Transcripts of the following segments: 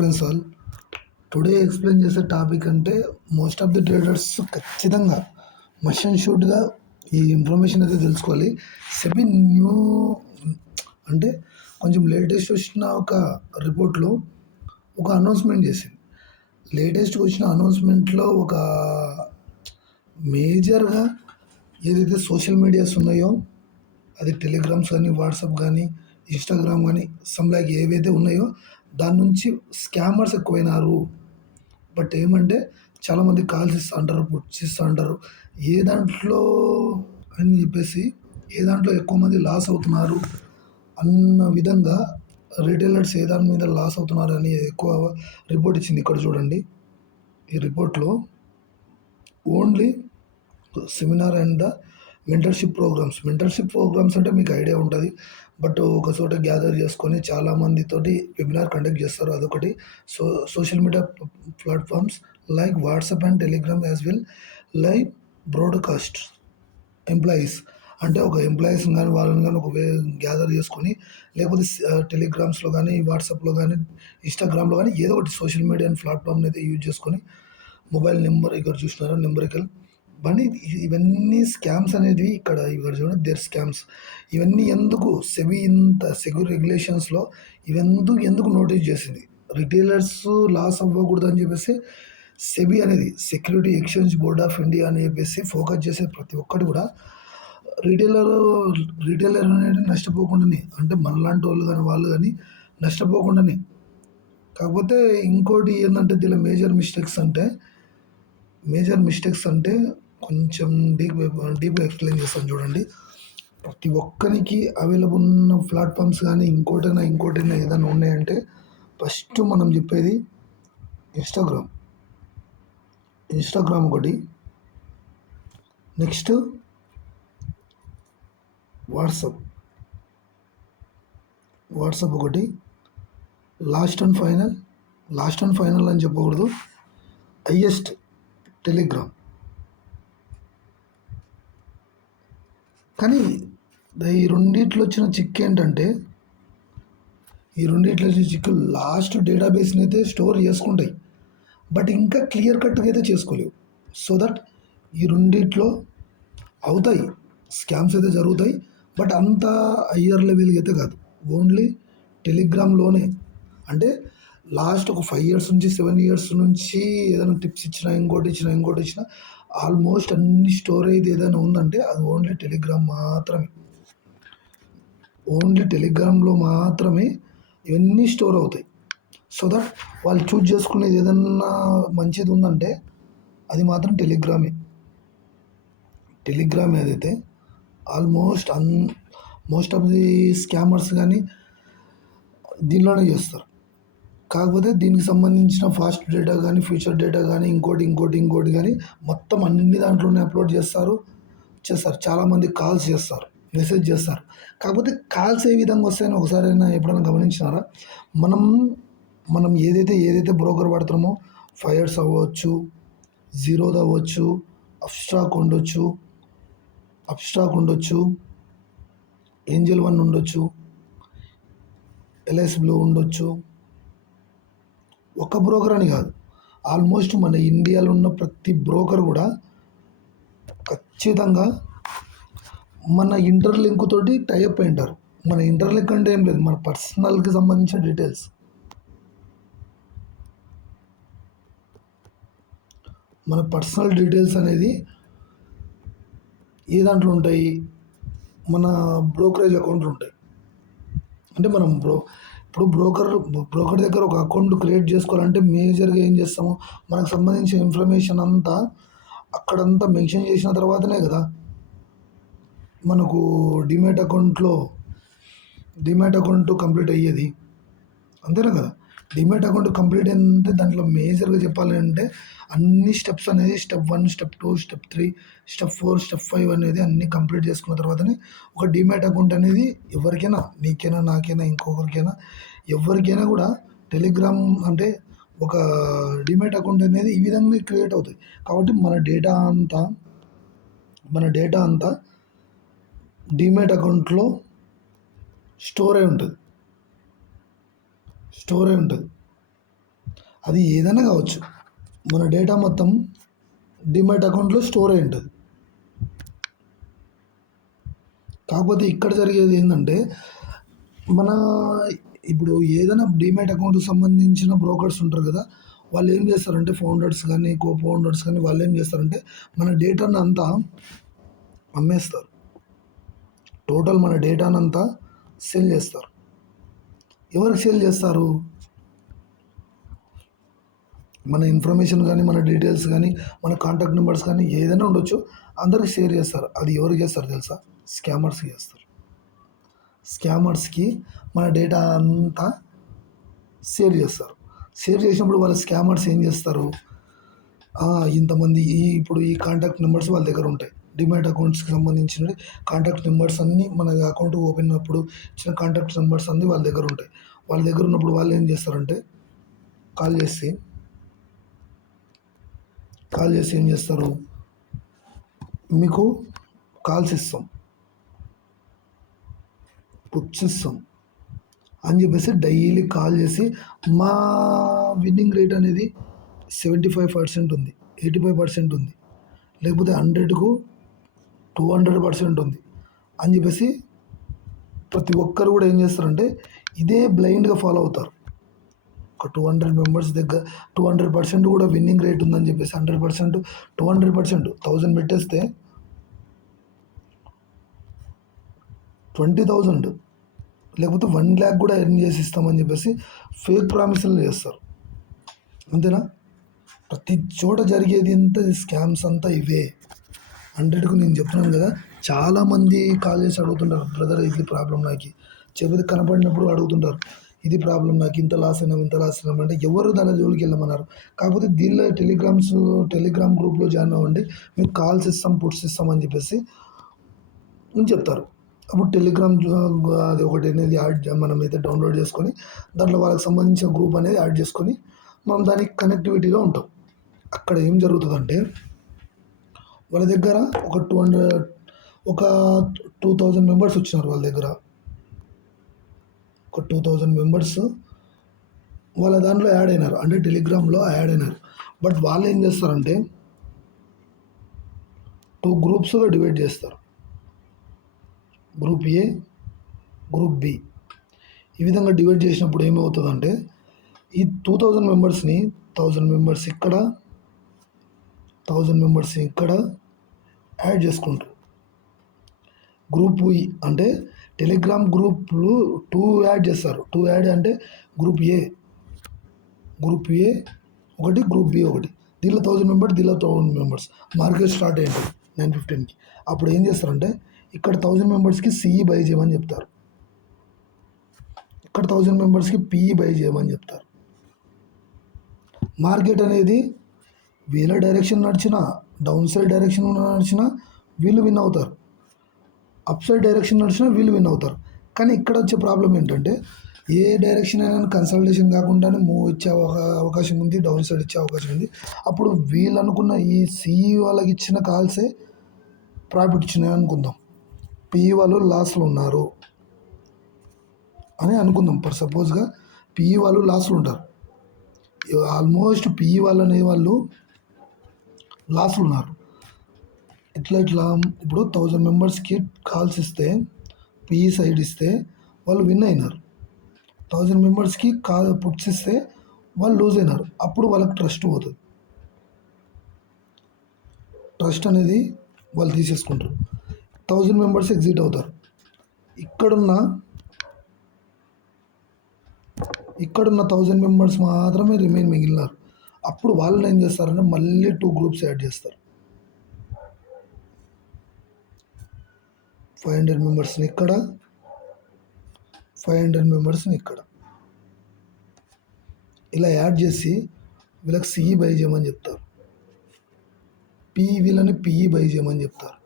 Friends all today explain చేసే topic అంటే most of the traders ఖచ్చితంగా మస్ట్ అండ్ షుడ్గా ఈ ఇన్ఫర్మేషన్ అయితే తెలుసుకోవాలి. సెబీ న్యూ అంటే కొంచెం లేటెస్ట్ వచ్చిన ఒక రిపోర్ట్లో ఒక అనౌన్స్మెంట్ చేసింది. లేటెస్ట్గా వచ్చిన అనౌన్స్మెంట్లో ఒక మేజర్గా ఏదైతే సోషల్ మీడియాస్ ఉన్నాయో అది టెలిగ్రామ్స్ కానీ వాట్సాప్ కానీ ఇన్స్టాగ్రామ్ కానీ సమ్ లైక్ ఏవైతే ఉన్నాయో దాని నుంచి స్కామర్స్ ఎక్కువైనారు. బట్ ఏమంటే చాలామంది కాల్స్ ఇస్తూ అంటారు, పుట్స్ ఇస్తూ అంటారు, ఏ దాంట్లో అని చెప్పేసి ఏ దాంట్లో ఎక్కువ మంది లాస్ అవుతున్నారు అన్న విధంగా రిటైలర్స్ ఏ దాని మీద లాస్ అవుతున్నారు అని ఎక్కువ రిపోర్ట్ ఇచ్చింది. ఇక్కడ చూడండి, ఈ రిపోర్ట్లో only seminar and the mentorship programs అంటే మీకు ఐడియా ఉంటుంది. బట్ ఒక చోట గ్యాదర్ చేసుకొని చాలామందితోటి వెబినార్ కండక్ట్ చేస్తారు, అదొకటి. Social media platforms like WhatsApp and Telegram as well live broadcast employees అంటే ఒక ఎంప్లాయీస్ కానీ వాళ్ళని కానీ ఒక గ్యాదర్ చేసుకొని లేకపోతే టెలిగ్రామ్స్లో కానీ వాట్సాప్లో కానీ ఇన్స్టాగ్రామ్లో కానీ ఏదో ఒకటి సోషల్ మీడియా ప్లాట్ఫామ్ని అయితే యూజ్ చేసుకొని మొబైల్ నెంబర్ ఇక్కడ చూసినారా నెంబర్కి బండి ఇవన్నీ స్కామ్స్ అనేది ఇక్కడ చూడండి దేర్ స్కామ్స్. ఇవన్నీ ఎందుకు సెబీ ఇంత సెక్యూర్ రెగ్యులేషన్స్లో ఎందుకు నోటీస్ చేసింది, రిటైలర్స్ లాస్ అవ్వకూడదు అని చెప్పేసి సెబీ అనేది security exchange board of India అని చెప్పేసి ఫోకస్ చేసే ప్రతి ఒక్కటి కూడా రిటైలర్ అనేది నష్టపోకుండానే, అంటే మనలాంటి వాళ్ళు కానీ వాళ్ళు కానీ నష్టపోకుండానే. కాకపోతే ఇంకోటి ఏంటంటే దీనిలో మేజర్ మిస్టేక్స్ అంటే కొంచెం డీప్గా ఎక్స్ప్లెయిన్ చేస్తాను చూడండి. ప్రతి ఒక్కరికి అవైలబుల్ ఉన్న ప్లాట్ఫామ్స్ కానీ ఇంకోటైనా ఏదైనా ఉన్నాయంటే ఫస్ట్ మనం చెప్పేది ఇన్స్టాగ్రామ్ ఒకటి, నెక్స్ట్ వాట్సాప్ ఒకటి, లాస్ట్ అండ్ ఫైనల్ అని చెప్పకూడదు, హైయెస్ట్ టెలిగ్రామ్. కానీ ఈ రెండిట్లో వచ్చిన చిక్కు ఏంటంటే లాస్ట్ డేటాబేస్ని అయితే స్టోర్ చేసుకుంటాయి, బట్ ఇంకా క్లియర్ కట్గా అయితే చేసుకోలేవు. సో దట్ ఈ రెండిట్లో అవుతాయి స్కామ్స్ అయితే జరుగుతాయి, బట్ అంత హయ్యర్ లెవెల్కి అయితే కాదు. ఓన్లీ టెలిగ్రామ్లోనే అంటే లాస్ట్ ఒక 5 years నుంచి 7 years నుంచి ఏదైనా టిప్స్ ఇచ్చినా ఇంకోటి ఇచ్చినా ఆల్మోస్ట్ అన్ని స్టోరేజ్ ఏదైనా ఉందంటే అది ఓన్లీ టెలిగ్రామ్లో మాత్రమే ఇవన్నీ స్టోర్ అవుతాయి. సో దట్ వాళ్ళు చూజ్ చేసుకునేది ఏదన్నా మంచిది ఉందంటే అది మాత్రం టెలిగ్రామ్ ఏదైతే మోస్ట్ ఆఫ్ ది స్కామర్స్ కానీ దీనిలోనే చేస్తారు. కాకపోతే దీనికి సంబంధించిన ఫాస్ట్ డేటా కానీ ఫ్యూచర్ డేటా కానీ ఇంకోటి కానీ మొత్తం అన్ని దాంట్లోనే అప్లోడ్ చేస్తారు. చాలామంది కాల్స్ చేస్తారు, మెసేజ్ చేస్తారు. కాకపోతే కాల్స్ ఏ విధంగా వస్తాయని ఒకసారైనా ఎప్పుడైనా గమనించినారా? మనం ఏదైతే బ్రోకర్ వాడుతున్నామో ఫైర్స్ అవ్వచ్చు, జీరోది అవ్వచ్చు, అప్స్టాక్ ఉండొచ్చు, ఏంజల్ 1 ఉండొచ్చు, ఎల్ఎస్ బ్లూ ఉండొచ్చు. ఒక బ్రోకర్ అని కాదు, ఆల్మోస్ట్ మన ఇండియాలో ఉన్న ప్రతి బ్రోకర్ కూడా ఖచ్చితంగా మన ఇంటర్లింక్ తోటి టైఅప్ అయి ఉంటారు. మన ఇంటర్లింక్ అంటే ఏం లేదు, మన పర్సనల్కి సంబంధించిన డీటెయిల్స్. మన పర్సనల్ డీటెయిల్స్ అనేది ఏ దాంట్లో ఉంటాయి, మన బ్రోకరేజ్ అకౌంట్లు ఉంటాయి. అంటే మనం ఇప్పుడు బ్రోకర్ దగ్గర ఒక అకౌంట్ క్రియేట్ చేసుకోవాలంటే మేజర్గా ఏం చేస్తాము, మనకు సంబంధించిన ఇన్ఫర్మేషన్ అంతా అక్కడంతా మెన్షన్ చేసిన తర్వాతనే కదా మనకు డిమాట్ అకౌంట్ కంప్లీట్ అయ్యేది, అంతేనా కదా. డిమాట్ అకౌంట్ కంప్లీట్ అయిందంటే దాంట్లో మేజర్గా చెప్పాలి అంటే అన్ని స్టెప్స్ అనేది step 1, step 2, step 3, step 4, step 5 అనేది అన్నీ కంప్లీట్ చేసుకున్న తర్వాతనే ఒక డిమాట్ అకౌంట్ అనేది ఎవరికైనా, నీకైనా నాకైనా ఇంకొకరికైనా ఎవరికైనా కూడా టెలిగ్రామ్ అంటే ఒక డిమాట్ అకౌంట్ అనేది ఈ విధంగా క్రియేట్ అవుతుంది. కాబట్టి మన డేటా అంతా డిమాట్ అకౌంట్లో స్టోర్ అయి ఉంటుంది. అది ఏదైనా కావచ్చు. మన డేటా మొత్తం డిమాట్ అకౌంట్లో స్టోర్ అయి ఉంటుంది. కాకపోతే ఇక్కడ జరిగేది ఏంటంటే మన ఇప్పుడు ఏదైనా డీమ్యాట్ అకౌంట్కి సంబంధించిన బ్రోకర్స్ ఉంటారు కదా, వాళ్ళు ఏం చేస్తారంటే ఫౌండర్స్ కానీ కో ఫౌండర్స్ కానీ వాళ్ళు ఏం చేస్తారంటే మన డేటాను అంతా అమ్మేస్తారు. టోటల్ మన డేటాను అంతా సేల్ చేస్తారు. ఎవరికి సేల్ చేస్తారు? మన ఇన్ఫర్మేషన్ కానీ మన డీటెయిల్స్ కానీ మన కాంటాక్ట్ నెంబర్స్ కానీ ఏదైనా ఉండొచ్చు, అందరికి షేర్ చేస్తారు. అది ఎవరికి చేస్తారు తెలుసా? స్కామర్స్కి చేస్తారు. స్కామర్స్కి మన డేటా అంతా షేర్ చేస్తారు. షేర్ చేసినప్పుడు వాళ్ళ స్కామర్స్ ఏం చేస్తారు? ఇంతమంది ఇప్పుడు ఈ కాంటాక్ట్ నెంబర్స్ వాళ్ళ దగ్గర ఉంటాయి. డిమాట్ అకౌంట్స్కి సంబంధించిన కాంటాక్ట్ నెంబర్స్ అన్నీ మన అకౌంట్ ఓపెన్ అయినప్పుడు ఇచ్చిన కాంటాక్ట్ నెంబర్స్ అన్నీ వాళ్ళ దగ్గర ఉంటాయి. వాళ్ళ దగ్గర ఉన్నప్పుడు వాళ్ళు ఏం చేస్తారంటే కాల్ చేసి ఏం చేస్తారు? మీకు కాల్స్ ఇస్తాం, పుట్స్ ఇస్తాం అని చెప్పేసి డైలీ కాల్ చేసి మా విన్నింగ్ రేట్ అనేది 75% ఉంది, 85% ఉంది, లేకపోతే 100కు 200% ఉంది అని చెప్పేసి ప్రతి ఒక్కరు కూడా ఏం చేస్తారంటే ఇదే బ్లైండ్గా ఫాలో అవుతారు. ఒక 200 మెంబర్స్ దగ్గర 200% కూడా విన్నింగ్ రేట్ ఉందని చెప్పేసి 100%, 200%, 1000 పెట్టేస్తే 20,000 లేకపోతే 1,00,000 కూడా ఎర్న్ చేసి ఇస్తామని చెప్పేసి ఫేక్ ప్రామిసులు చేస్తారు. అంతేనా? ప్రతి చోట జరిగేది ఎంత స్కామ్స్ అంతా ఇవే. 100కు నేను చెప్తున్నాను కదా, చాలామంది కాల్ చేసి అడుగుతుంటారు, బ్రదర్ ఇది ప్రాబ్లం నాకు, చెబితే కనపడినప్పుడు అడుగుతుంటారు, ఇది ప్రాబ్లం నాకు, ఇంత లాస్ అయినాం అంటే ఎవరు దాని జోలికి వెళ్ళమన్నారు. కాకపోతే దీనిలో టెలిగ్రామ్ గ్రూప్లో జాయిన్ అవ్వండి, మీకు కాల్స్ ఇస్తాం, పుట్స్ ఇస్తాం అని చెప్పేసి చెప్తారు. అప్పుడు టెలిగ్రామ్ అది ఒకటి అనేది మనమైతే డౌన్లోడ్ చేసుకొని దాంట్లో వాళ్ళకి సంబంధించిన గ్రూప్ అనేది యాడ్ చేసుకొని మనం దానికి కనెక్టివిటీలో ఉంటాం. అక్కడ ఏం జరుగుతుందంటే వాళ్ళ దగ్గర ఒక 2,000 మెంబర్స్ వచ్చినారు. వాళ్ళ దగ్గర ఒక 2,000 మెంబర్స్ వాళ్ళ దాంట్లో యాడ్ అయినారు, అంటే టెలిగ్రామ్లో యాడ్ అయినారు. బట్ వాళ్ళు ఏం చేస్తారంటే 2 గ్రూప్స్గా డివైడ్ చేస్తారు. Group A, group B. ఈ విధంగా డివైడ్ చేసినప్పుడు ఏమవుతుందంటే ఈ 2,000 మెంబర్స్ని 1,000 మెంబర్స్ ఇక్కడ, 1,000 మెంబర్స్ ఇక్కడ యాడ్ చేసుకుంటారు. గ్రూప్ ఈ అంటే టెలిగ్రామ్ గ్రూప్లు 2 యాడ్ చేస్తారు. 2 యాడ్ అంటే గ్రూప్ ఏ ఒకటి, గ్రూప్ బి ఒకటి. దీనిలో 1,000 మెంబర్స్, దీనిలో 1,000 మెంబర్స్. మార్కెట్ స్టార్ట్ అయ్యింది 9:15కి. అప్పుడు ఏం చేస్తారంటే ఇక్కడ 1,000 మెంబర్స్కి సిఈ బై చేయమని చెప్తారు, ఇక్కడ 1,000 మెంబర్స్కి పిఈ బై చేయమని చెప్తారు. మార్కెట్ అనేది వీళ్ళ డైరెక్షన్ నడిచినా, డౌన్ సైడ్ డైరెక్షన్ నడిచినా వీళ్ళు విన్ అవుతారు, అప్ సైడ్ డైరెక్షన్ నడిచినా వీళ్ళు విన్ అవుతారు. కానీ ఇక్కడ వచ్చే ప్రాబ్లం ఏంటంటే ఏ డైరెక్షన్ అయినా కన్సల్టేషన్ కాకుండానే మూవ్ ఇచ్చే అవకాశం ఉంది, డౌన్ సైడ్ ఇచ్చే అవకాశం ఉంది. అప్పుడు వీళ్ళు అనుకున్న ఈ సిఈ వాళ్ళకి ఇచ్చిన కాల్సే ప్రాఫిట్ ఇచ్చినాయి అనుకుందాం, పిఈ వాళ్ళు లాస్లో ఉన్నారు అని అనుకుందాం. సపోజ్గా పిఈ వాళ్ళు లాస్లో ఉంటారు. ఆల్మోస్ట్ పిఈ వాళ్ళు అనే వాళ్ళు లాస్లో ఉన్నారు. ఇట్లా ఇప్పుడు 1,000 మెంబర్స్కి కాల్స్ ఇస్తే, పిఈ సైడ్ ఇస్తే వాళ్ళు విన్ అయినారు. 1,000 మెంబర్స్కి పుట్స్ ఇస్తే వాళ్ళు లూజ్ అయినారు. అప్పుడు వాళ్ళకి ట్రస్ట్ పోతుంది. ట్రస్ట్ అనేది వాళ్ళు తీసేసుకుంటారు. 1,000 మెంబర్స్ ఎగ్జిట్ అవుతారు. ఇక్కడున్న 1,000 మెంబర్స్ మాత్రమే మిగిలినారు. అప్పుడు వాళ్ళని ఏం చేస్తారంటే మళ్ళీ 2 గ్రూప్స్ యాడ్ చేస్తారు. 500 మెంబర్స్ని ఇక్కడ, 500 మెంబర్స్ని ఇక్కడ ఇలా యాడ్ చేసి వీళ్ళకి సిఈ బై చేయమని చెప్తారు, వీళ్ళని పిఈ బై చేయమని చెప్తారు.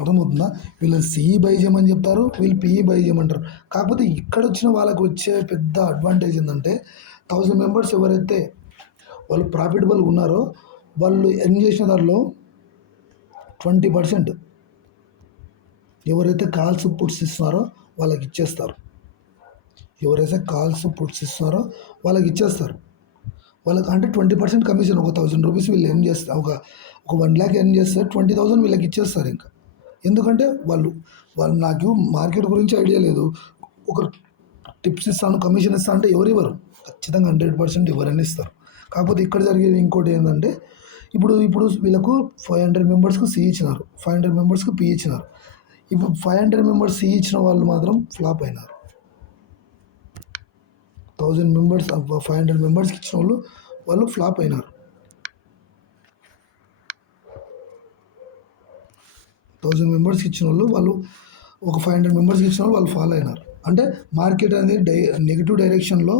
అర్థమవుతుందా? వీళ్ళని సిఈ బై చేయమని చెప్తారు, వీళ్ళు పిఈ బై చేయమంటారు. కాకపోతే ఇక్కడ వచ్చిన వాళ్ళకి వచ్చే పెద్ద అడ్వాంటేజ్ ఏంటంటే 1,000 మెంబర్స్ ఎవరైతే వాళ్ళు ప్రాఫిటబుల్ ఉన్నారో వాళ్ళు ఎర్న్ చేసిన దాంట్లో 20% ఎవరైతే కాల్స్ పుట్స్ ఇస్తున్నారో వాళ్ళకి ఇచ్చేస్తారు. ఎవరైతే కాల్స్ పుట్స్ ఇస్తున్నారో వాళ్ళకి ఇచ్చేస్తారు. వాళ్ళకి అంటే 20% కమిషన్. ఒక 1000 రూపీస్ వీళ్ళు ఎర్న్ చేస్తారు. ఒక 1,00,000 ఎర్న్ చేస్తే 20,000 వీళ్ళకి ఇచ్చేస్తారు ఇంకా. ఎందుకంటే వాళ్ళు నాకు మార్కెట్ గురించి ఐడియా లేదు. ఒక టిప్స్ ఇస్తాను, కమిషన్ ఇస్తాను అంటే ఎవరివ్వరు. ఖచ్చితంగా 100% ఎవరైనా ఇస్తారు. కాకపోతే ఇక్కడ జరిగేది ఇంకోటి ఏంటంటే ఇప్పుడు వీళ్ళకు 500 మెంబర్స్‌కి సి ఇచ్చినారు. 500 మెంబర్స్‌కి పి ఇచ్చినారు. ఇప్పుడు 500 మెంబర్స్ సి ఇచ్చిన వాళ్ళు మాత్రం ఫ్లాప్ అయినారు. 1000 మెంబర్స్ 500 మెంబర్స్‌కి ఇచ్చిన వాళ్ళు ఫ్లాప్ అయినారు. 1000 మెంబర్స్‌కి ఇచ్చిన వాళ్ళు ఒక 500 మెంబర్స్‌కి ఇచ్చిన వాళ్ళు ఫాలో అయినారు. అంటే మార్కెట్ అనేది నెగెటివ్ డైరెక్షన్‌లో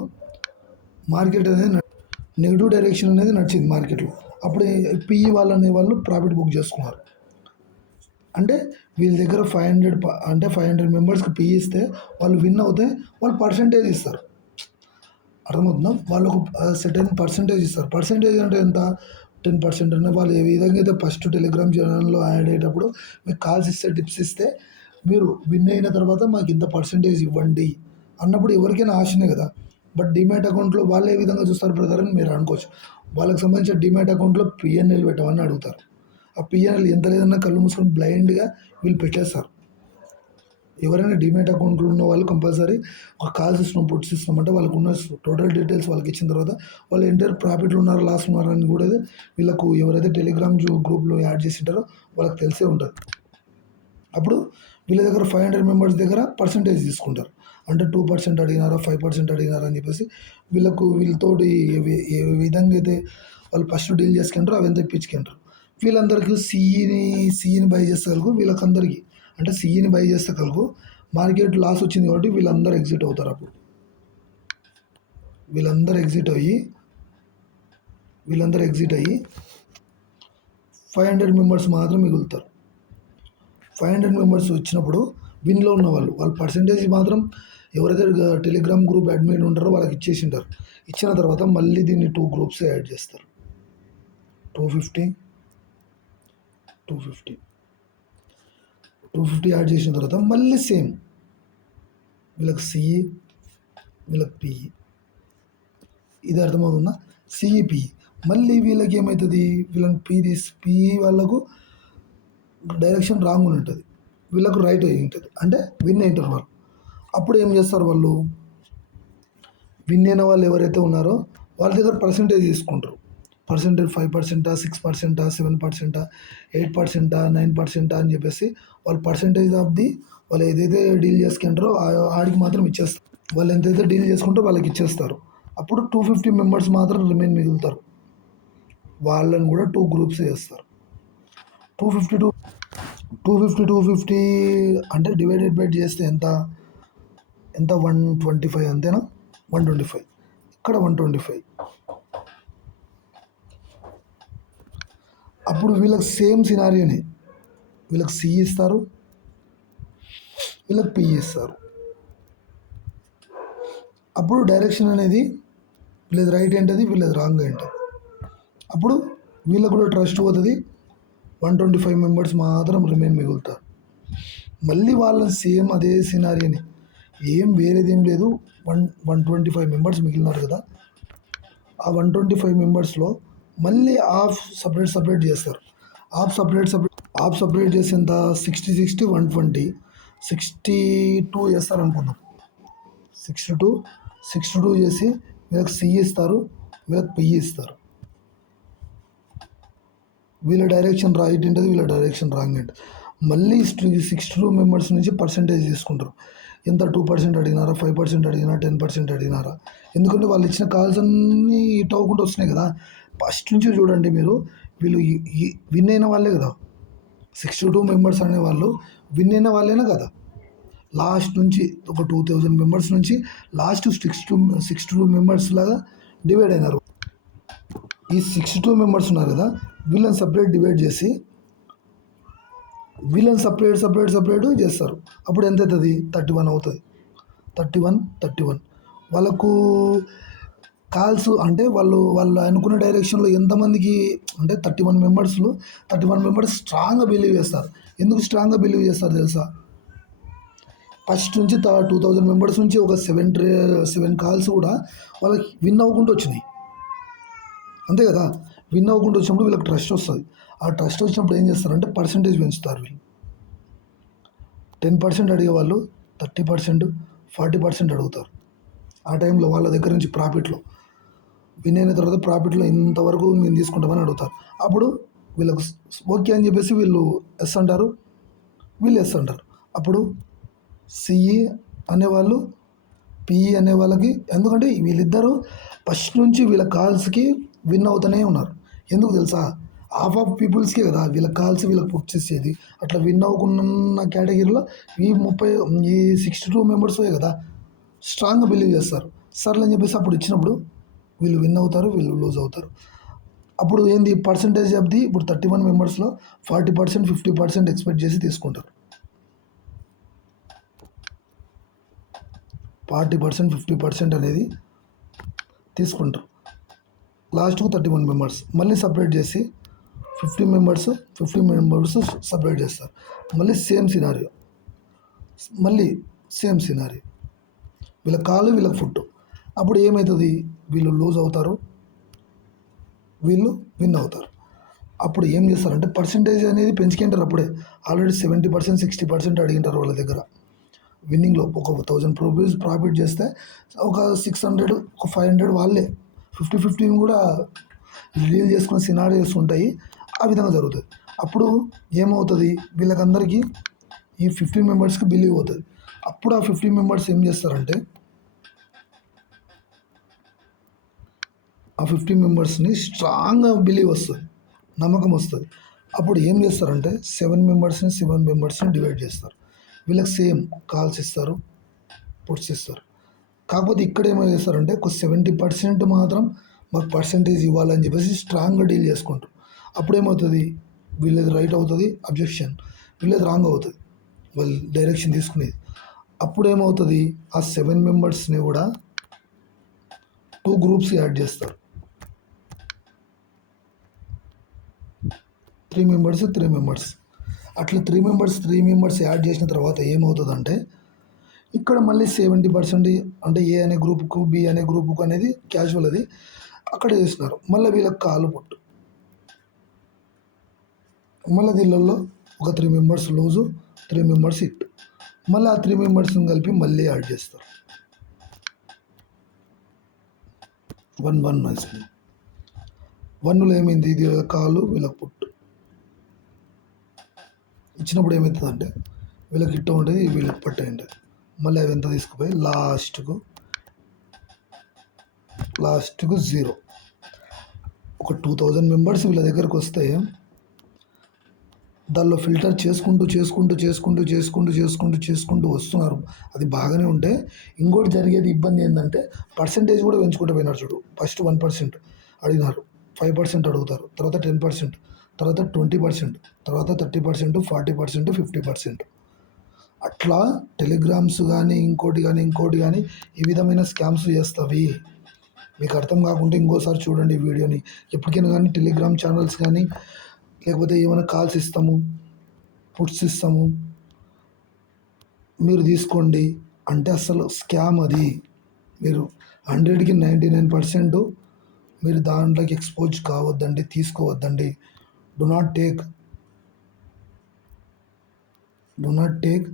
నెగెటివ్ డైరెక్షన్ అనేది నడిచింది మార్కెట్‌లో. అప్పుడు పిఈ వాళ్ళు ప్రాఫిట్ బుక్ చేసుకున్నారు. అంటే వీళ్ళ దగ్గర 500 మెంబర్స్‌కి పిఈ ఇస్తే వాళ్ళు విన్ అవుతే వాళ్ళు పర్సెంటేజ్ ఇస్తారు. అర్థమవుతుందా? వాళ్ళు ఒక సర్టెన్ పర్సెంటేజ్ ఇస్తారు. పర్సెంటేజ్ అంటే ఎంత? 10% అంటే వాళ్ళు ఏ విధంగా అయితే ఫస్ట్ టెలిగ్రామ్ ఛానల్‌లో యాడ్ అయ్యేటప్పుడు మీకు కాల్స్ ఇస్తే, టిప్స్ ఇస్తే మీరు విన్ అయిన తర్వాత మాకు ఇంత పర్సెంటేజ్ ఇవ్వండి అన్నప్పుడు ఎవరికైనా ఆశనే కదా. బట్ డీమ్యాట్ అకౌంట్‌లో వాళ్ళు ఏ విధంగా చూస్తారు బ్రదర్ అని మీరు అనుకోవచ్చు. వాళ్ళకి సంబంధించిన డీమ్యాట్ అకౌంట్‌లో పిఎన్ఎల్ పెట్టమని అడుగుతారు. ఆ పిఎన్ఎల్ ఎంత లేదన్నా కళ్ళు మూసుకొని బ్లైండ్‌గా వీళ్ళు పెట్టేస్తారు. ఎవరైనా డీమ్యాట్ అకౌంట్లో ఉన్న వాళ్ళు కంపల్సరీ ఒక కాల్స్ ఇస్తున్నాం, పుట్స్ ఇస్తున్నాం అంటే వాళ్ళకు ఉన్న టోటల్ డీటెయిల్స్ వాళ్ళకి ఇచ్చిన తర్వాత వాళ్ళు ఎంటైర్ ప్రాఫిట్లు ఉన్నారా, లాస్ ఉన్నారా అని కూడా వీళ్ళకు ఎవరైతే టెలిగ్రామ్ గ్రూప్లో యాడ్ చేసి ఉంటారో వాళ్ళకి తెలిసే ఉంటుంది. అప్పుడు వీళ్ళ దగ్గర 500 మెంబర్స్ దగ్గర పర్సంటేజ్ తీసుకుంటారు. అంటే 2% అడిగినారా, 5% అడిగినారా అని చెప్పేసి వీళ్ళతోటి ఏ విధంగా అయితే వాళ్ళు ఫస్ట్ డీల్ చేసుకుంటారో అవి ఎంత ఇప్పించుకుంటారు. వీళ్ళందరికీ సిఈని బై చేస్తారు. వీళ్ళకందరికీ అంటే సిఈని బై చేస్తే కలుగు మార్కెట్ లాస్ వచ్చింది కాబట్టి వీళ్ళందరూ ఎగ్జిట్ అవుతారు. అప్పుడు వీళ్ళందరూ ఎగ్జిట్ అయ్యి 500 మెంబర్స్ మాత్రం మిగులుతారు. 500 మెంబర్స్ వచ్చినప్పుడు విన్లో ఉన్న వాళ్ళ పర్సంటేజ్ మాత్రం ఎవరైతే టెలిగ్రామ్ గ్రూప్ అడ్మిన్ ఉంటారో వాళ్ళకి ఇచ్చేసింటారు. ఇచ్చిన తర్వాత మళ్ళీ దీన్ని 2 గ్రూప్స్ యాడ్ చేస్తారు. 250 యాడ్ చేసిన తర్వాత మళ్ళీ సేమ్ వీళ్ళకి సిఈ, వీళ్ళకి పిఈ. ఇది అర్థమవుతుందా? CE, PE. మళ్ళీ వీళ్ళకి ఏమవుతుంది? వీళ్ళని పిఈ వాళ్ళకు డైరెక్షన్ రాంగ్ ఉంటుంది, వీళ్ళకు రైట్ అయి ఉంటుంది. అంటే విన్ అయింటారు వాళ్ళు. అప్పుడు ఏం చేస్తారు వాళ్ళు? విన్ అయిన వాళ్ళు ఎవరైతే ఉన్నారో వాళ్ళ దగ్గర పర్సంటేజ్ తీసుకుంటారు. పర్సెంటేజ్ 5%, 6%, 7%, 8%, 9% అని చెప్పేసి వాళ్ళు పర్సంటేజ్ ఆఫ్ వాళ్ళు ఏదైతే డీల్ చేసుకుంటారో ఆడికి మాత్రం ఇచ్చేస్తారు. వాళ్ళు ఎంతైతే డీల్ చేసుకుంటారో వాళ్ళకి ఇచ్చేస్తారు. అప్పుడు 250 మెంబర్స్ మాత్రం రిమైన్ మిగులుతారు. వాళ్ళని కూడా 2 గ్రూప్స్ చేస్తారు. 250 అంటే డివైడెడ్ బై చేస్తే ఎంత 125 అంతేనా? 125 ఇక్కడ 125. అప్పుడు వీళ్ళకి సేమ్ సినారియోనే. వీళ్ళకి సి ఇస్తారు, వీళ్ళకి పి ఇస్తారు. అప్పుడు డైరెక్షన్ అనేది వీళ్ళది రైట్ ఏంటది, వీళ్ళది రాంగ్ ఏంటది. అప్పుడు వీళ్ళకు కూడా ట్రస్ట్ పోతుంది. 125 మెంబర్స్ మాత్రం రిమైన్ మిగులుతారు. మళ్ళీ వాళ్ళని సేమ్ అదే సినారియోని, ఏం వేరేదేం లేదు. 125 మెంబర్స్ మిగిలినారు కదా, ఆ 125 మెంబర్స్లో మళ్ళీ హాఫ్ సపరేట్ చేస్తారు. హాఫ్ సపరేట్ చేసేంత 60, 120, 62 చేస్తారు అనుకుందాం. 62 చేసి వీళ్ళకి సి ఇస్తారు, వీళ్ళకి పి ఇస్తారు. వీళ్ళ డైరెక్షన్ రైట్ ఉంటుంది, వీళ్ళ డైరెక్షన్ రాంగ్ ఉంటుంది. మళ్ళీ 62 మెంబర్స్ నుంచి పర్సంటేజ్ తీసుకుంటారు. ఎంత 2% అడిగినారా, 5% అడిగినారా, 10% అడిగినారా? ఎందుకంటే వాళ్ళు ఇచ్చిన కాల్స్ అన్నీ హిట్ అవ్వకుండా వస్తున్నాయి కదా. ఫస్ట్ నుంచి చూడండి మీరు, వీళ్ళు విన్ అయిన వాళ్ళే కదా. 62 మెంబర్స్ అనేవాళ్ళు విన్ అయిన వాళ్ళేనా కదా. లాస్ట్ నుంచి ఒక 2000 మెంబర్స్ నుంచి లాస్ట్ 62 మెంబర్స్ లాగా డివైడ్ అయినారు. ఈ 62 మెంబర్స్ ఉన్నారు కదా, వీళ్ళని సపరేట్ డివైడ్ చేసి వీళ్ళని సపరేట్ చేస్తారు. అప్పుడు ఎంత అవుతుంది? 31 అవుతుంది. 31 వాళ్ళకు కాల్స్ అంటే వాళ్ళు అనుకున్న డైరెక్షన్లో ఎంతమందికి అంటే 31 మెంబర్స్ స్ట్రాంగ్గా బిలీవ్ చేస్తారు. ఎందుకు స్ట్రాంగ్గా బిలీవ్ చేస్తారు తెలుసా? ఫస్ట్ నుంచి 2000 మెంబర్స్ నుంచి ఒక 7 కాల్స్ కూడా వాళ్ళకి విన్ అవ్వకుండా వచ్చినాయి. అంతే కదా, విన్ అవ్వకుండా వచ్చినప్పుడు వీళ్ళకి ట్రస్ట్ వస్తుంది. ఆ ట్రస్ట్ వచ్చినప్పుడు ఏం చేస్తారంటే పర్సంటేజ్ పెంచుతారు. వీళ్ళు 10% అడిగేవాళ్ళు 30%, 40% అడుగుతారు. ఆ టైంలో వాళ్ళ దగ్గర నుంచి ప్రాఫిట్లో విన్ అయిన తర్వాత ప్రాఫిట్లో ఇంతవరకు మేము తీసుకుంటామని అడుగుతారు. అప్పుడు వీళ్ళకు ఓకే అని చెప్పేసి వీళ్ళు ఎస్ అంటారు, వీళ్ళు ఎస్ అంటారు. అప్పుడు సిఈ అనేవాళ్ళు పిఈ అనే వాళ్ళకి, ఎందుకంటే వీళ్ళిద్దరూ ఫస్ట్ నుంచి వీళ్ళ కాల్స్కి విన్ అవుతూనే ఉన్నారు. ఎందుకు తెలుసా, హాఫ్ ఆఫ్ పీపుల్స్కే కదా వీళ్ళ కాల్స్ వీళ్ళకి పుట్ చేసేది. అట్లా విన్ అవ్వకున్న కేటగిరీలో ఈ 62 మెంబర్సే కదా స్ట్రాంగ్గా బిలీవ్ చేస్తారు. సర్లే అని చెప్పేసి అప్పుడు ఇచ్చినప్పుడు వీళ్ళు విన్ అవుతారు, వీళ్ళు లూజ్ అవుతారు. అప్పుడు ఏంది పర్సంటేజ్ ఆఫ్ ది ఇప్పుడు 31 మెంబర్స్లో 40%, 50% ఎక్స్పెక్ట్ చేసి తీసుకుంటారు. 40%, 50% అనేది తీసుకుంటారు. లాస్ట్కు 31 మెంబర్స్ మళ్ళీ సపరేట్ చేసి 50 మెంబర్స్ సపరేట్ చేస్తారు. మళ్ళీ సేమ్ సినారియో, వీళ్ళ కాలు వీళ్ళకి ఫుడ్. అప్పుడు ఏమవుతుంది, వీళ్ళు లూజ్ అవుతారు, వీళ్ళు విన్ అవుతారు. అప్పుడు ఏం చేస్తారంటే పర్సంటేజ్ అనేది పెంచుకుంటారు. అప్పుడే ఆల్రెడీ 70%, 60% అడిగింటారు వాళ్ళ దగ్గర. విన్నింగ్లో ఒక 1000 రూపీస్ ప్రాఫిట్ చేస్తే ఒక 600, ఒక 500 వాళ్ళే 50-50 కూడా డీల్ చేసుకునే సినారియోస్ ఉంటాయి. ఆ విధంగా జరుగుతుంది. అప్పుడు ఏమవుతుంది, వీళ్ళకందరికీ ఈ 15 మెంబర్స్కి బిలీవ్ అవుతుంది. అప్పుడు ఆ 15 మెంబర్స్ ఏం చేస్తారంటే ఆ 15 మెంబర్స్ని స్ట్రాంగ్గా బిలీవ్ వస్తుంది, నమ్మకం వస్తుంది. అప్పుడు ఏం చేస్తారంటే 7 మెంబర్స్ని డివైడ్ చేస్తారు. వీళ్ళకి సేమ్ కాల్స్ ఇస్తారు, పుట్స్ ఇస్తారు. కాకపోతే ఇక్కడ ఏమో చేస్తారంటే ఒక 70% మాత్రం మాకు పర్సంటేజ్ ఇవ్వాలని చెప్పేసి స్ట్రాంగ్గా డీల్ చేసుకుంటారు. అప్పుడు ఏమవుతుంది, వీళ్ళది రైట్ అవుతుంది అబ్జెక్షన్, వీళ్ళది రాంగ్ అవుతుంది వాళ్ళు డైరెక్షన్ తీసుకునేది. అప్పుడు ఏమవుతుంది, ఆ 7 మెంబర్స్ని కూడా 2 గ్రూప్స్ యాడ్ చేస్తారు. 3 మెంబర్స్ అట్లా 3 మెంబర్స్ యాడ్ చేసిన తర్వాత ఏమవుతుందంటే ఇక్కడ మళ్ళీ 70% అంటే ఏ అనే గ్రూప్కు, బి అనే గ్రూప్కు అనేది క్యాజువల్ అది అక్కడ చేస్తున్నారు. మళ్ళీ వీళ్ళకి కాలు పుట్టు, మళ్ళీ దీళ్ళల్లో ఒక 3 మెంబర్స్ లూజు, 3 మెంబర్స్ హిట్. మళ్ళీ ఆ 3 మెంబర్స్ని కలిపి మళ్ళీ యాడ్ చేస్తారు. 1-1 వేసింది. 1లో ఏమైంది, ఇది కాలు వీళ్ళకి పుట్టు ఇచ్చినప్పుడు ఏమవుతుందంటే వీళ్ళకి హిట్ ఉంటుంది, వీళ్ళకి పట్టు ఉంటుంది. మళ్ళీ అవి ఎంత తీసుకుపోయి లాస్ట్కు 0. ఒక 2000 మెంబర్స్ వీళ్ళ దగ్గరకు వస్తే దానిలో ఫిల్టర్ చేసుకుంటూ వస్తున్నారు. అది బాగానే ఉంటే ఇంకోటి జరిగేది ఇబ్బంది ఏంటంటే పర్సంటేజ్ కూడా పెంచుకుంటూ పోయినారు. చూడు, ఫస్ట్ 1% అడిగినారు, 5% అడుగుతారు, తర్వాత 10%, తర్వాత 20%, తర్వాత 30%, 40%, 50%. అట్లా టెలిగ్రామ్స్ కానీ ఇంకోటి కానీ ఈ విధమైన స్కామ్స్ చేస్తావి. మీకు అర్థం కాకుంటే ఇంకోసారి చూడండి ఈ వీడియోని. ఎప్పటికైనా కానీ టెలిగ్రామ్ ఛానల్స్ కానీ లేకపోతే ఏమైనా కాల్స్ ఇస్తాము, పుట్స్ ఇస్తాము, మీరు తీసుకోండి అంటే అసలు స్కామ్ అది. మీరు 100కి 99% మీరు దాంట్లోకి ఎక్స్పోజ్ కావద్దండి, తీసుకోవద్దండి. Do not take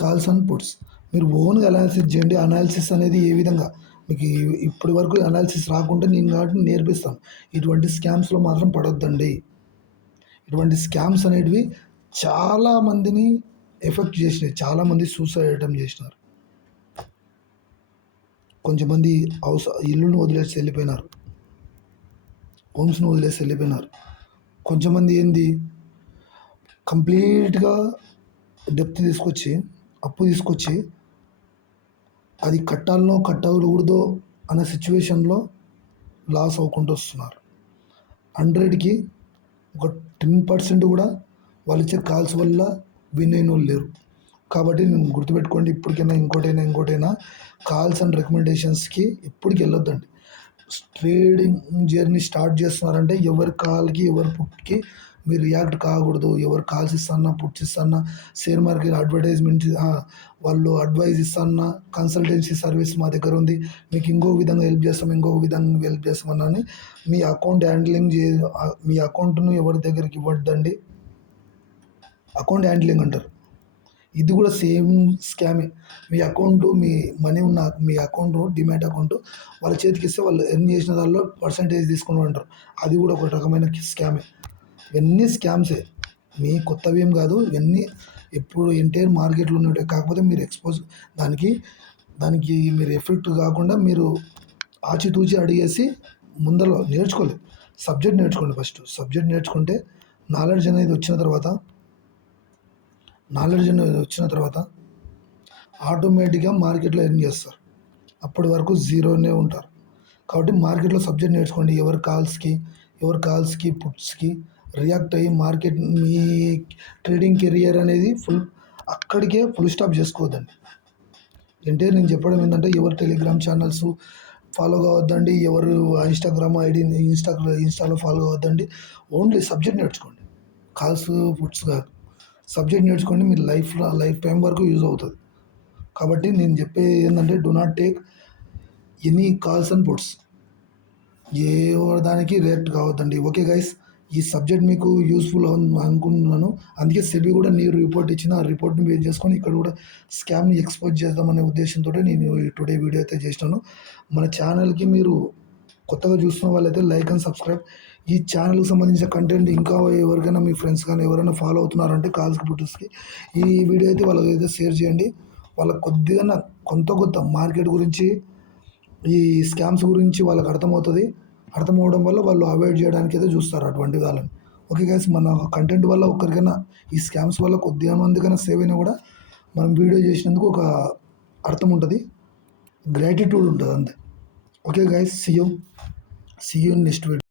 calls and puts. మీరు ఓన్గా అనాలిసిస్ చేయండి. అనాలిసిస్ అనేది ఏ విధంగా మీకు ఇప్పటి వరకు అనాలిసిస్ రాకుంటే నేను కాబట్టి నేర్పిస్తాను. ఇటువంటి స్కామ్స్లో మాత్రం పడొద్దండి. ఇటువంటి స్కామ్స్ అనేటివి చాలామందిని ఎఫెక్ట్ చేసినాయి. చాలామంది సూసైడ్ అటెంప్ట్ చేసినారు. కొంచెంమంది ఇల్లును వదిలేసి వెళ్ళిపోయినారు, హోమ్స్ను వదిలేసి వెళ్ళిపోయినారు. కొంచెంమంది ఏంది కంప్లీట్గా డెప్త్ తీసుకొచ్చి అప్పు తీసుకొచ్చి అది కట్టాలనో కట్టకూడదో అనే సిచ్యువేషన్లో లాస్ అవ్వకుండా వస్తున్నారు. 100కి ఒక 10% కూడా వాళ్ళు ఇచ్చే కాల్స్ వల్ల విన్ అయిన వాళ్ళు లేరు. కాబట్టి నేను గుర్తుపెట్టుకోండి, ఇప్పటికైనా ఇంకోటైనా కాల్స్ అండ్ రికమెండేషన్స్కి ఎప్పటికి వెళ్ళొద్దండి. ట్రేడింగ్ జర్నీ స్టార్ట్ చేస్తున్నారంటే ఎవరి కాల్కి ఎవరి పుట్కి మీరు రియాక్ట్ కాకూడదు. ఎవరు కాల్స్ ఇస్తాన్నా, పుట్స్ ఇస్తాన్నా, షేర్ మార్కెట్ అడ్వర్టైజ్మెంట్ వాళ్ళు అడ్వైజ్ ఇస్తాన్నా, కన్సల్టెన్సీ సర్వీస్ మా దగ్గర ఉంది. మీకు ఇంకో విధంగా హెల్ప్ చేస్తాం, ఇంకొక విధంగా హెల్ప్ చేస్తామని మీ అకౌంట్ హ్యాండ్లింగ్ మీ అకౌంట్ను ఎవరి దగ్గరికి ఇవ్వద్దండి. అకౌంట్ హ్యాండ్లింగ్ అంటారు. ఇది కూడా సేమ్ స్కామే. మీ అకౌంటు మీ మనీ ఉన్న మీ అకౌంట్ డిమాట్ అకౌంట్ వాళ్ళ చేతికి ఇస్తే వాళ్ళు ఎర్న్ చేసిన దానిలో పర్సంటేజ్ తీసుకుని అంటారు. అది కూడా ఒక రకమైన స్కామే. ఇవన్నీ స్కామ్సే. మీ కొత్తవి ఏం కాదు. ఇవన్నీ ఎప్పుడు ఎంటైర్ మార్కెట్లో ఉన్నట్టే. కాకపోతే మీరు ఎక్స్పోజ్ దానికి దానికి మీరు ఎఫెక్ట్ కాకుండా మీరు ఆచితూచి అడిగేసి ముందర నేర్చుకోలేదు. సబ్జెక్ట్ నేర్చుకోండి. ఫస్ట్ సబ్జెక్ట్ నేర్చుకుంటే నాలెడ్జ్ అనేది వచ్చిన తర్వాత ఆటోమేటిక్గా మార్కెట్లో ఎర్న్ చేస్తారు. అప్పటి వరకు జీరోనే ఉంటారు. కాబట్టి మార్కెట్లో సబ్జెక్ట్ నేర్చుకోండి. ఎవరి కాల్స్కి పుట్స్కి రియాక్ట్ అయ్యి మార్కెట్ మీ ట్రేడింగ్ కెరియర్ అనేది అక్కడికే ఫుల్ స్టాప్ చేసుకోవద్దండి. అంటే నేను చెప్పడం ఏంటంటే ఎవరు టెలిగ్రామ్ ఛానల్స్ ఫాలో కావద్దండి, ఎవరు ఇన్స్టాగ్రామ్ ఐడిని ఇన్స్టాలో ఫాలో కావద్దండి. ఓన్లీ సబ్జెక్ట్ నేర్చుకోండి. కాల్స్ పుట్స్ కాదు. సబ్జెక్ట్ నేర్చుకోండి. మీరు లైఫ్ టైం వరకు యూజ్ అవుతుంది. కాబట్టి నేను చెప్పేది ఏంటంటే do not take any calls and puts. ఏ దానికి రియాక్ట్ కావద్దండి. ఓకే గైస్, ఈ సబ్జెక్ట్ మీకు యూస్ఫుల్ అనుకుంటున్నాను. అందుకే సెబీ కూడా నీ రిపోర్ట్ ఇచ్చిన ఆ రిపోర్ట్ని బేస్ చేసుకొని ఇక్కడ కూడా స్కామ్ని ఎక్స్పోజ్ చేద్దామనే ఉద్దేశంతో నేను టుడే వీడియో అయితే చేసినాను. మన ఛానల్కి మీరు కొత్తగా చూస్తున్న వాళ్ళైతే లైక్ అండ్ సబ్స్క్రైబ్. ఈ ఛానల్కి సంబంధించిన కంటెంట్ ఇంకా ఎవరికైనా మీ ఫ్రెండ్స్ కానీ ఎవరైనా ఫాలో అవుతున్నారంటే కాల్స్కి పుట్టిస్కి ఈ వీడియో అయితే వాళ్ళకైతే షేర్ చేయండి. వాళ్ళకి కొద్దిగా కొంత మార్కెట్ గురించి ఈ స్కామ్స్ గురించి వాళ్ళకి అర్థమవడం వల్ల వాళ్ళు అవాయిడ్ చేయడానికి అయితే చూస్తారు అటువంటి వాళ్ళని. ఓకే గైస్, మన కంటెంట్ వల్ల ఒకరికైనా ఈ స్కామ్స్ వల్ల కొద్దిగా మందికైనా సేవ్ అయినా కూడా మనం వీడియో చేసినందుకు ఒక అర్థం ఉంటుంది, గ్రాటిట్యూడ్ ఉంటుంది అంతే. Okay guys, see you next video.